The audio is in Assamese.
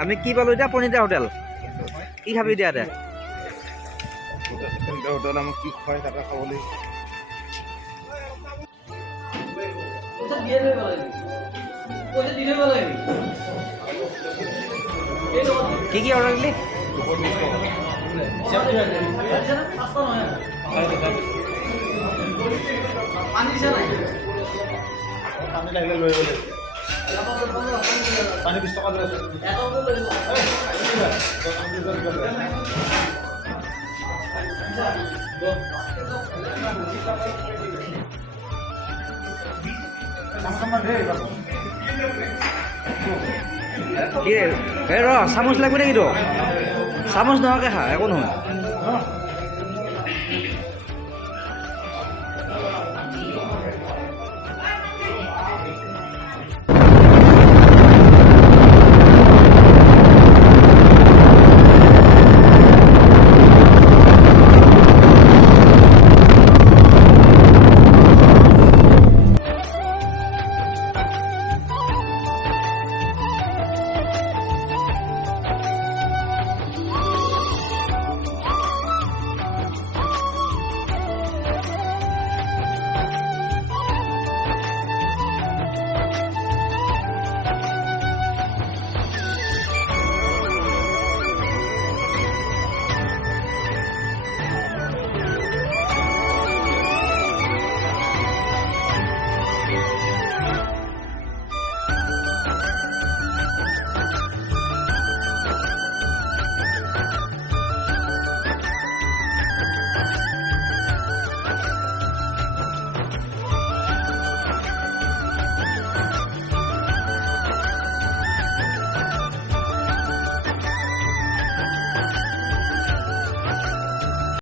আমি কি পালোঁ এতিয়া পনিতা হোটেল কি খাবি এতিয়া এতিয়া হোটেল আমাক কি খুৱাই তাকে খাব লাগিব কি কি অৰ্ডাৰ দিলি পানী লাগিলে লৈ গ'লে পানী 20 টকা লৈ আছে কি ৰ চামুচ লাগবে নেকি তো চামুচ নোহোৱাকৈ খা একো নহয়